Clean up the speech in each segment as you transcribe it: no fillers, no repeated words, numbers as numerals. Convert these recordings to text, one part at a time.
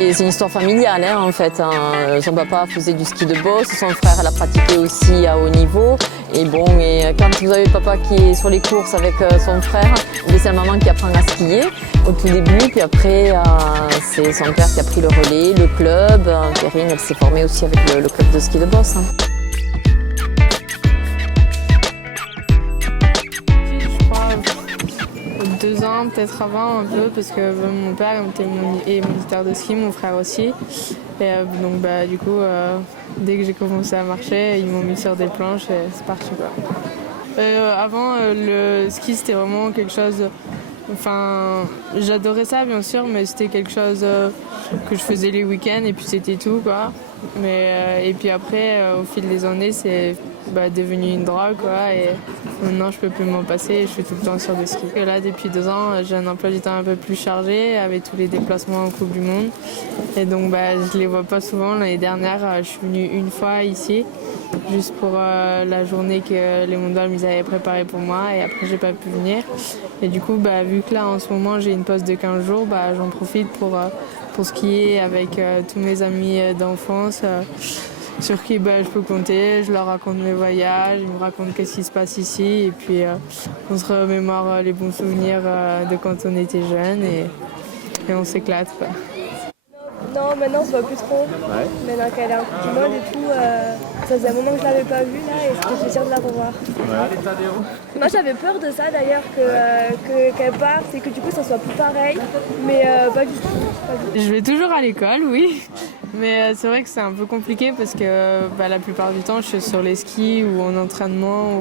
Et c'est une histoire familiale en fait. Son papa faisait du ski de boss, son frère l'a pratiqué aussi à haut niveau. Et bon, quand vous avez papa qui est sur les courses avec son frère, c'est la maman qui apprend à skier au tout début. Puis après, c'est son père qui a pris le relais, le club. Perrine, elle s'est formée aussi avec le club de ski de boss. Je crois 2 ans, peut-être avant un peu, parce que mon père est moniteur de ski, mon frère aussi. Et donc du coup, dès que j'ai commencé à marcher, ils m'ont mis sur des planches et c'est parti quoi. Avant, le ski c'était vraiment quelque chose. Enfin, j'adorais ça bien sûr, mais c'était quelque chose que je faisais les week-ends et puis c'était tout quoi. Et puis après, au fil des années, c'est devenu une drogue quoi. Et maintenant, je peux plus m'en passer et je suis tout le temps sur des skis. Et là, depuis 2 ans, j'ai un emploi du temps un peu plus chargé avec tous les déplacements en Coupe du Monde. Et donc, je les vois pas souvent. L'année dernière, je suis venue une fois ici, juste pour la journée que les mondiales avaient préparée pour moi. Et après, j'ai pas pu venir. Et du coup, vu que là, en ce moment, j'ai une pause de 15 jours, j'en profite pour skier avec tous mes amis d'enfance. Sur qui je peux compter, je leur raconte mes voyages, ils me racontent qu'est-ce qui se passe ici et puis on se remémore les bons souvenirs de quand on était jeunes et on s'éclate quoi. Non, maintenant on se voit plus trop. Ouais. Maintenant qu'elle est en Coupe du Monde et tout, ça faisait un moment que je l'avais pas vue là et c'était plaisir de la revoir. Ouais. Moi j'avais peur de ça d'ailleurs qu'elle parte et que du coup ça soit plus pareil, mais pas du tout. Je vais toujours à l'école, oui. Mais c'est vrai que c'est un peu compliqué parce que la plupart du temps je suis sur les skis ou en entraînement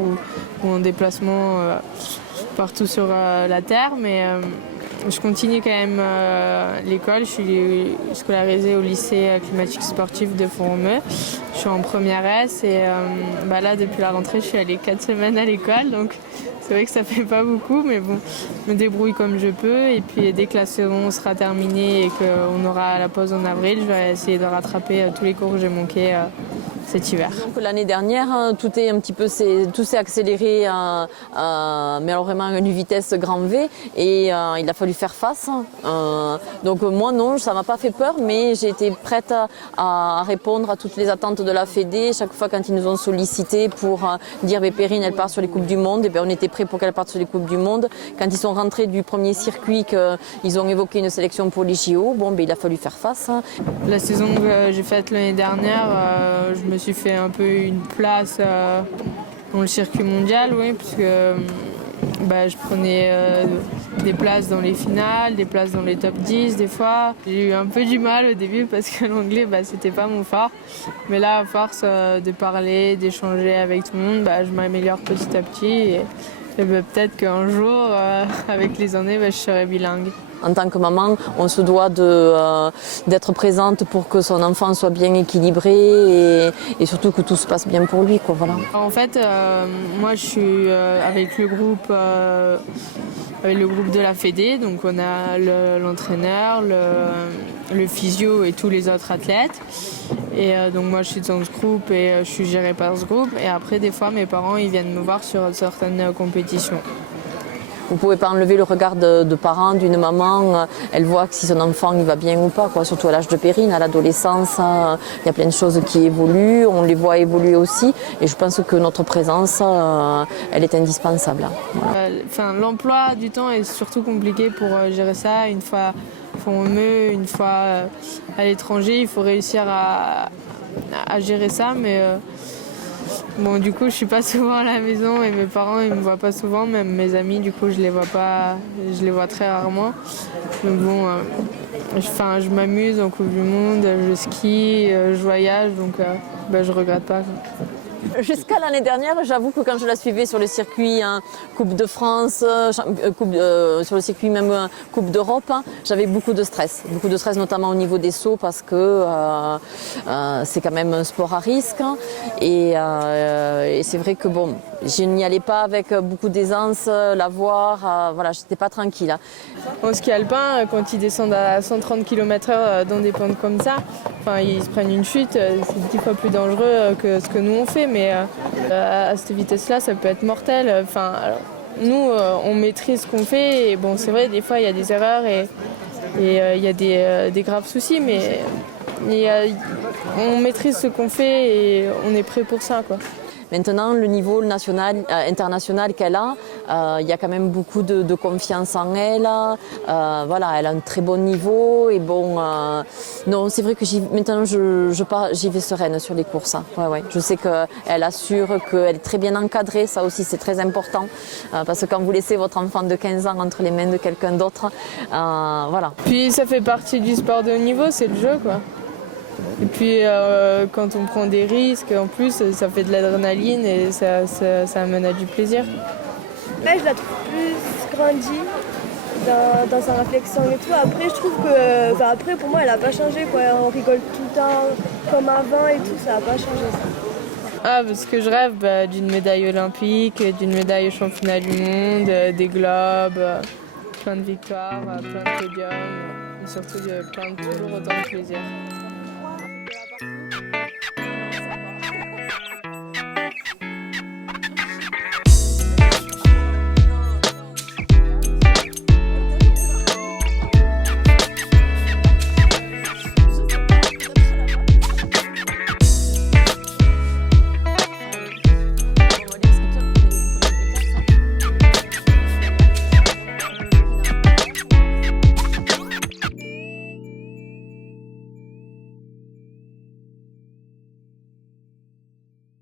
ou en déplacement partout sur la terre. Mais je continue quand même l'école. Je suis scolarisée au lycée climatique sportif de Font-Romeu. Je suis en première S et là depuis la rentrée je suis allée 4 semaines à l'école. Donc c'est vrai que ça fait pas beaucoup, mais bon, je me débrouille comme je peux. Et puis dès que la saison sera terminée et qu'on aura la pause en avril, je vais essayer de rattraper tous les cours que j'ai manqués cet hiver. L'année dernière, tout s'est accéléré, mais alors vraiment à une vitesse grand V, et il a fallu faire face. Donc moi non, ça m'a pas fait peur, mais j'ai été prête à répondre à toutes les attentes de la Fédé. Chaque fois quand ils nous ont sollicité pour dire Perrine elle part sur les Coupes du Monde, et on était prêts pour qu'elle parte sur les Coupes du Monde. Quand ils sont rentrés du premier circuit, qu'ils ont évoqué une sélection pour les JO, il a fallu faire face. La saison que j'ai faite l'année dernière, je me suis fait un peu une place dans le circuit mondial, oui, parce que je prenais des places dans les finales, des places dans les top 10 des fois. J'ai eu un peu du mal au début parce que l'anglais, c'était pas mon fort. Mais là, à force de parler, d'échanger avec tout le monde, je m'améliore petit à petit. Et peut-être qu'un jour, avec les années, je serai bilingue. En tant que maman, on se doit d'être présente pour que son enfant soit bien équilibré et surtout que tout se passe bien pour lui, quoi, voilà. En fait, moi je suis avec le groupe de la Fédé, donc on a l'entraîneur, le physio et tous les autres athlètes. Et donc moi je suis dans ce groupe et je suis gérée par ce groupe. Et après des fois mes parents ils viennent me voir sur certaines compétitions. Vous ne pouvez pas enlever le regard de parents, d'une maman. Elle voit que si son enfant il va bien ou pas, quoi. Surtout à l'âge de Perrine, à l'adolescence, il y a plein de choses qui évoluent. On les voit évoluer aussi. Et je pense que notre présence, elle est indispensable. Voilà. L'emploi du temps est surtout compliqué pour gérer ça. Une fois Font-Romeu, une fois à l'étranger, il faut réussir à gérer ça. Mais bon, du coup, je suis pas souvent à la maison et mes parents, ils me voient pas souvent. Même mes amis, du coup, je les vois pas, je les vois très rarement. Donc bon, je m'amuse en Coupe du Monde, je skie, je voyage, donc je regrette pas. Jusqu'à l'année dernière, j'avoue que quand je la suivais sur le circuit Coupe de France, sur le circuit même Coupe d'Europe, j'avais beaucoup de stress notamment au niveau des sauts parce que c'est quand même un sport à risque et c'est vrai que bon, je n'y allais pas avec beaucoup d'aisance, la voir, j'étais pas tranquille. En ski alpin, quand ils descendent à 130 km/h dans des pentes comme ça, ils se prennent une chute, c'est 10 fois plus dangereux que ce que nous on fait, mais à cette vitesse-là, ça peut être mortel. nous, on maîtrise ce qu'on fait. Et bon, c'est vrai, des fois, il y a des erreurs et il y a des graves soucis, mais on maîtrise ce qu'on fait et on est prêt pour ça, quoi. Maintenant, le niveau national, international qu'elle a, il y a quand même beaucoup de confiance en elle. Voilà, elle a un très bon niveau. Et bon, non, c'est vrai que maintenant, j'y vais sereine sur les courses. Hein. Ouais, ouais. Je sais qu'elle assure qu'elle est très bien encadrée. Ça aussi, c'est très important. Parce que quand vous laissez votre enfant de 15 ans entre les mains de quelqu'un d'autre, voilà. Puis ça fait partie du sport de haut niveau, c'est le jeu, quoi. Et puis quand on prend des risques, en plus ça fait de l'adrénaline et ça amène à du plaisir. Là je la trouve plus grandie dans sa réflexion et tout. Après je trouve que, après pour moi elle a pas changé quoi. On rigole tout le temps comme avant et tout, ça a pas changé ça. Ah parce que je rêve d'une médaille olympique, d'une médaille au championnat du monde, des globes, plein de victoires, plein de podiums et surtout plein de toujours autant de plaisir.